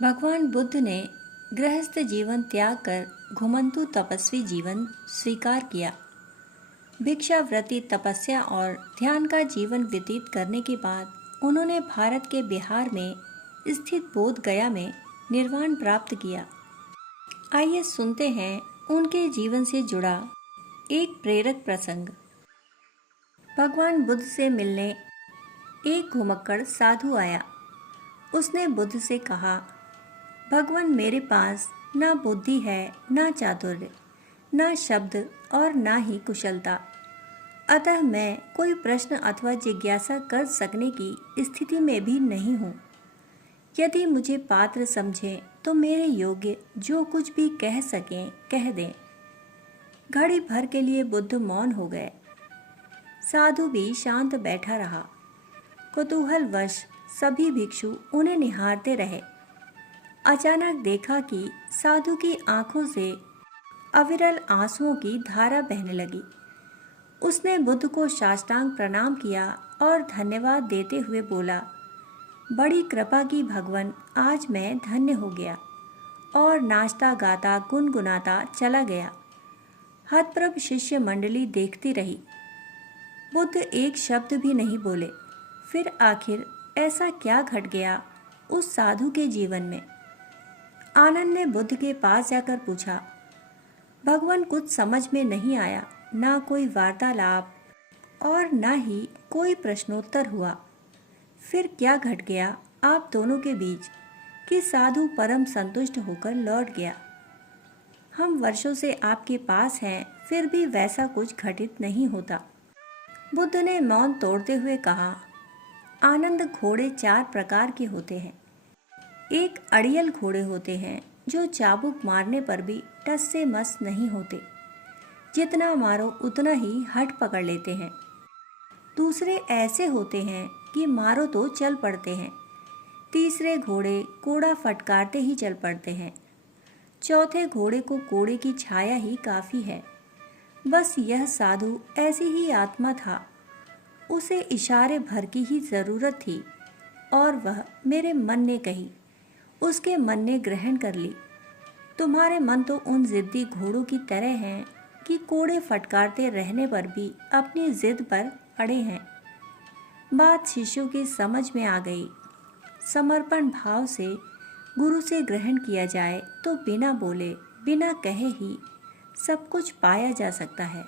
भगवान बुद्ध ने गृहस्थ जीवन त्याग कर घुमंतु तपस्वी जीवन स्वीकार किया। भिक्षावृत्ति, तपस्या और ध्यान का जीवन व्यतीत करने के बाद उन्होंने भारत के बिहार में स्थित बोध गया में निर्वाण प्राप्त किया। आइए सुनते हैं उनके जीवन से जुड़ा एक प्रेरक प्रसंग। भगवान बुद्ध से मिलने एक घुमक्कड़ साधु आया। उसने बुद्ध से कहा, भगवान, मेरे पास ना बुद्धि है, ना चातुर्य, ना शब्द और ना ही कुशलता, अतः मैं कोई प्रश्न अथवा जिज्ञासा कर सकने की स्थिति में भी नहीं हूँ। यदि मुझे पात्र समझें तो मेरे योग्य जो कुछ भी कह सकें कह दें। घड़ी भर के लिए बुद्ध मौन हो गए। साधु भी शांत बैठा रहा। कुतूहलवश सभी भिक्षु उन्हें निहारते रहे। अचानक देखा कि साधु की आंखों से अविरल आंसुओं की धारा बहने लगी। उसने बुद्ध को साष्टांग प्रणाम किया और धन्यवाद देते हुए बोला, बड़ी कृपा की भगवान, आज मैं धन्य हो गया। और नाचता गाता गुनगुनाता चला गया। हतप्रभ शिष्य मंडली देखती रही। बुद्ध एक शब्द भी नहीं बोले। फिर आखिर ऐसा क्या घट गया उस साधु के जीवन में? आनंद ने बुद्ध के पास जाकर पूछा, भगवान, कुछ समझ में नहीं आया। ना कोई वार्तालाप और ना ही कोई प्रश्नोत्तर हुआ। फिर क्या घट गया आप दोनों के बीच कि साधु परम संतुष्ट होकर लौट गया? हम वर्षों से आपके पास हैं, फिर भी वैसा कुछ घटित नहीं होता। बुद्ध ने मौन तोड़ते हुए कहा, आनंद, घोड़े 4 प्रकार के होते हैं। एक अड़ियल घोड़े होते हैं जो चाबुक मारने पर भी टस से मस नहीं होते, जितना मारो उतना ही हट पकड़ लेते हैं। दूसरे ऐसे होते हैं कि मारो तो चल पड़ते हैं। तीसरे घोड़े कोड़ा फटकारते ही चल पड़ते हैं। चौथे घोड़े को कोड़े की छाया ही काफ़ी है। बस यह साधु ऐसी ही आत्मा था। उसे इशारे भर की ही ज़रूरत थी और वह मेरे मन ने कही, उसके मन ने ग्रहण कर ली। तुम्हारे मन तो उन ज़िद्दी घोड़ों की तरह हैं कि कोड़े फटकारते रहने पर भी अपनी जिद पर अड़े हैं। बात शिष्यों की समझ में आ गई। समर्पण भाव से गुरु से ग्रहण किया जाए तो बिना बोले बिना कहे ही सब कुछ पाया जा सकता है।